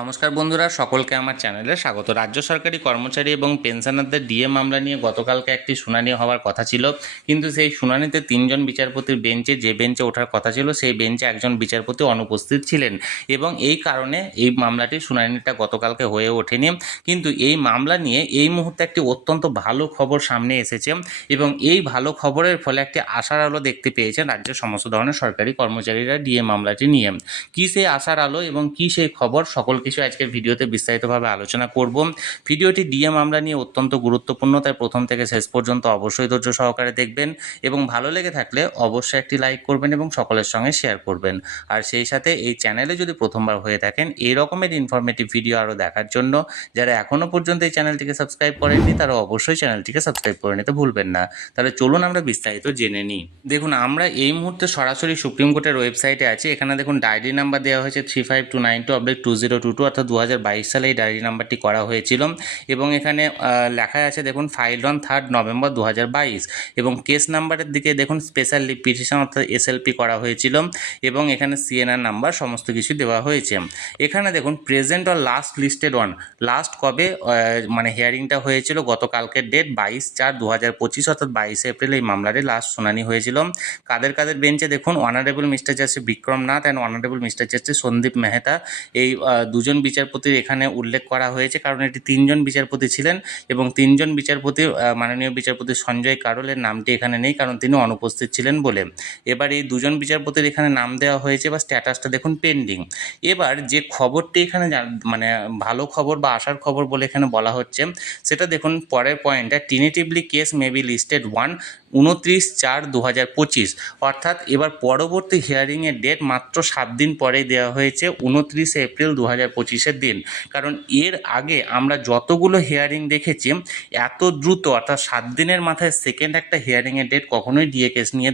নমস্কার বন্ধুরা, সকলকে আমার চ্যানেলে স্বাগত। রাজ্য সরকারি কর্মচারী এবং পেনশনারদের ডিএ মামলা নিয়ে গতকালকে একটি শুনানি হওয়ার কথা ছিল, কিন্তু সেই শুনানিতে তিনজন বিচারপতির বেঞ্চে যে বেঞ্চে ওঠার কথা ছিল সেই বেঞ্চে একজন বিচারপতি অনুপস্থিত ছিলেন এবং এই কারণে এই মামলাটির শুনানিটা গতকালকে হয়ে ওঠেনি। কিন্তু এই মামলা নিয়ে এই মুহূর্তে একটি অত্যন্ত ভালো খবর সামনে এসেছে এবং এই ভালো খবরের ফলে একটি আশার আলো দেখতে পেয়েছেন রাজ্যের সমস্ত ধরনের সরকারি কর্মচারীরা ডিএ মামলাটি নিয়ে। কী সেই আশার আলো এবং কী সেই খবর, সকল কিছু আজকের ভিডিওতে বিস্তারিতভাবে আলোচনা করব। ভিডিওটি ডিএ মামলা নিয়ে অত্যন্ত গুরুত্বপূর্ণ, তাই প্রথম থেকে শেষ পর্যন্ত অবশ্যই ধৈর্য সহকারে দেখবেন এবং ভালো লেগে থাকলে অবশ্যই একটি লাইক করবেন এবং সকলের সঙ্গে শেয়ার করবেন। আর সেই সাথে এই চ্যানেলে যদি প্রথমবার হয়ে থাকেন এই রকমের ইনফরমেটিভ ভিডিও আরও দেখার জন্য যারা এখনও পর্যন্ত এই চ্যানেলটিকে সাবস্ক্রাইব করেননি তারা অবশ্যই চ্যানেলটিকে সাবস্ক্রাইব করে নিতে ভুলবেন না। তাহলে চলুন আমরা বিস্তারিত জেনে নিই। দেখুন, আমরা এই মুহূর্তে সরাসরি সুপ্রিম কোর্টের ওয়েবসাইটে আছি। এখানে দেখুন ডায়েরি নাম্বার দেওয়া হয়েছে 3592/2022, অর্থাৎ 2022 সালে এই ডায়েরি নাম্বারটি করা হয়েছিল এবং এখানে লেখা আছে দেখুন ফাইল অন 3 নভেম্বর 2022 এবং কেস নাম্বারের দিকে দেখুন স্পেশাল লিভ পিটিশন অর্থাৎ এসএলপি করা হয়েছিল এবং এখানে সিএনআর নাম্বার সমস্ত কিছু দেওয়া হয়েছে। এখানে দেখুন present or last listed on, last কবে মানে হিয়ারিংটা হয়েছিল, গতকালকের ডেট 22/4/2025, অর্থাৎ 22 এপ্রিল এই মামলাটি লাস্ট শুনানি হয়েছিল। কাদের কাদের বেঞ্চে দেখুন honourable Mister Justice Vikram Nath and honourable Mister Justice Sandeep Mehta, এই দুজন বিচারপতির এখানে উল্লেখ করা হয়েছে কারণ এটি তিনজন বিচারপতি ছিলেন এবং তিনজন বিচারপতি মাননীয় বিচারপতি সঞ্জয় কারোলের নামটি এখানে নেই কারণ তিনি অনুপস্থিত ছিলেন বলে। এবার এই দুজন বিচারপতির এখানে নাম দেওয়া হয়েছে বা স্ট্যাটাসটা দেখুন পেন্ডিং। এবার যে খবরটি এখানে মানে ভালো খবর বা আশার খবর বলে এখানে বলা হচ্ছে সেটা দেখুন পরের পয়েন্টটা, টিনেটিভলি কেস মে বি লিস্টেড 29/4/2025, অর্থাৎ এবার পরবর্তী হিয়ারিংয়ের ডেট মাত্র 7 দিন পরেই দেওয়া হয়েছে 29 এপ্রিল 2025-এর দিন। কারণ এর আগে আমরা যতগুলো হিয়ারিং দেখেছি এত দ্রুত অর্থাৎ 7 দিনের মাথায় সেকেন্ড একটা হিয়ারিংয়ের ডেট কখনোই ডিএ কেস নিয়ে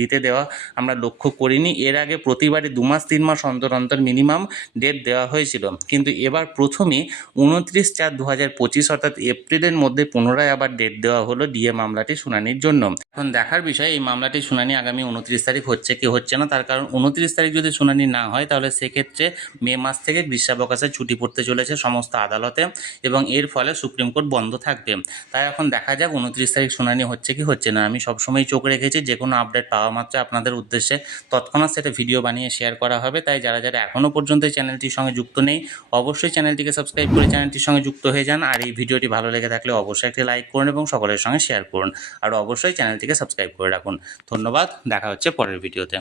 দিতে দেওয়া আমরা লক্ষ্য করিনি। এর আগে প্রতিবারই 2 মাস 3 মাস অন্তর অন্তর মিনিমাম ডেট দেওয়া হয়েছিল, কিন্তু এবার প্রথমেই 29/4/2025 অর্থাৎ এপ্রিলের মধ্যে পুনরায় আবার ডেট দেওয়া হলো ডিএ মামলাটি শুনানির জন্য। এখন দেখার বিষয় এই মামলাটির শুনানি আগামী 29 তারিখ হচ্ছে কি হচ্ছে না, তার কারণ 29 তারিখ যদি শুনানি না হয় তাহলে সেক্ষেত্রে মে মাস থেকে গ্রীষ্মাবকাশে ছুটি পড়তে চলেছে সমস্ত আদালতে এবং এর ফলে সুপ্রিম কোর্ট বন্ধ থাকবে। তাই এখন দেখা যাক 29 তারিখ শুনানি হচ্ছে কি হচ্ছে না। আমি সবসময় চোখ রেখেছি যে কোনো আপডেট পাওয়া মাত্র আপনাদের উদ্দেশ্যে তৎক্ষণাৎ সেটা ভিডিও বানিয়ে শেয়ার করা হবে। তাই যারা যারা এখনও পর্যন্ত এই চ্যানেলটির সঙ্গে যুক্ত নেই অবশ্যই চ্যানেলটিকে সাবস্ক্রাইব করে চ্যানেলটির সঙ্গে যুক্ত হয়ে যান। আর এই ভিডিওটি ভালো লেগে থাকলে অবশ্যই একটি লাইক করুন এবং সকলের সঙ্গে শেয়ার করুন আর অবশ্যই চ্যানেলটিকে সাবস্ক্রাইব করে রাখুন। ধন্যবাদ, দেখা হচ্ছে পরের ভিডিওতে।